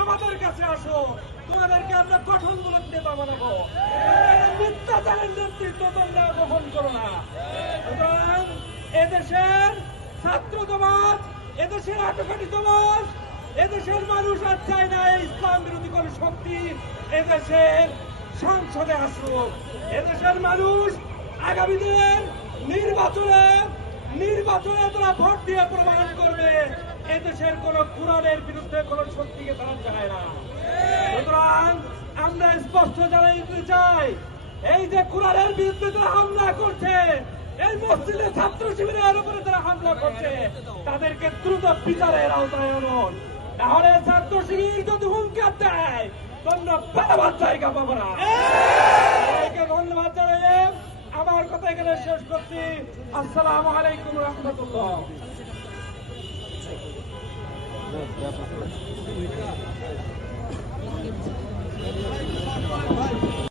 আমাদের কাছে আসো, তোমাদেরকে আমরা গঠনমূলক নেতা বানাবো। মিথ্যাচারের নেতৃত্ব তোমরা গ্রহণ করো না। সুতরাং এদেশের ছাত্র সমাজ, এদেশের আটোকাটি সমাজ, এদেশের মানুষ আর চায় না এই ইসলাম বিরোধী কোন শক্তি এদেশের সংসদে আসুক। এদেশের মানুষ আগামী দিনের নির্বাচনে তারা ভোট দিয়ে প্রমাণ করবে এদেশের কোন কোরআনের বিরুদ্ধে কোন শক্তিকে তারা চায় না। সুতরাং আমরা স্পষ্ট জানাই দিতে চাই, এই যে কোরআনের বিরুদ্ধে তারা হামলা করছে, এই মসজিদে ছাত্র শিবিরের উপরে তারা হামলা করছে, তাদেরকে দ্রুত বিচারের আওতায় আনুন। তাহলে ছাত্র শিবির যদি হুঙ্কার দেয় তোমরা পালাবার জায়গা পাবো না। ধন্যবাদ জানাই আমার কথা এখানে শেষ করছি। আসসালামু আলাইকুম রহমতুল্লাহ।